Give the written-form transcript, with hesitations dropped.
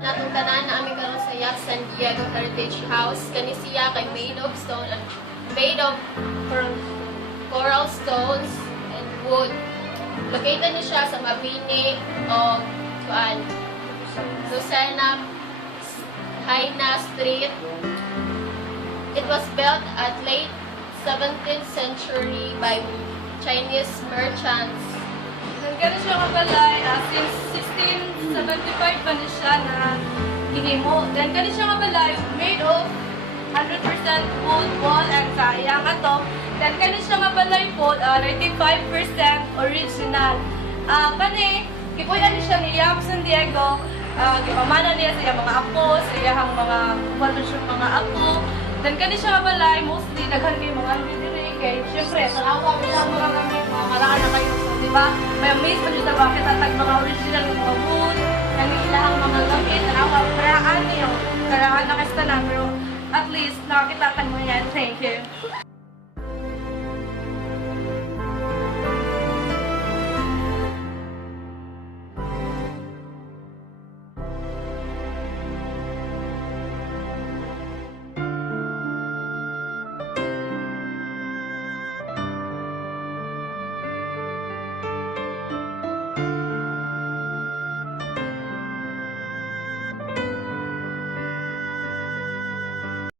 Natong tanan na aming karon sa Yacht San Diego Heritage House. Kani siya kay made of stone and made of coral stones and wood. Located ni siya sa Mabini o Lucena Haina Street. It was built at late 17th century by Chinese merchants. Nagkano siya kabalay, since 1675 pa na siya na ginimo. Then kani siya kabalay, made of 100% wood, wall, and sa iyang ato. Then kani siya kabalay po, 95% original. Kani, kipuyan siya ni Yacht San Diego. Gipamana niya sa iyang mga apo, sa iyang mga apo. Then kani siya kabalay, mostly daghan kay mga diri kay syempre tanawa bilang mga maraan na kayo, so, di ba? May miss pa sa bakit atag mga original ng mga wood, kani ilahang mga gamit, tanawa paraan niyo. Kailangan na kasta na, pero at least nakakita ka mo yan. Thank you.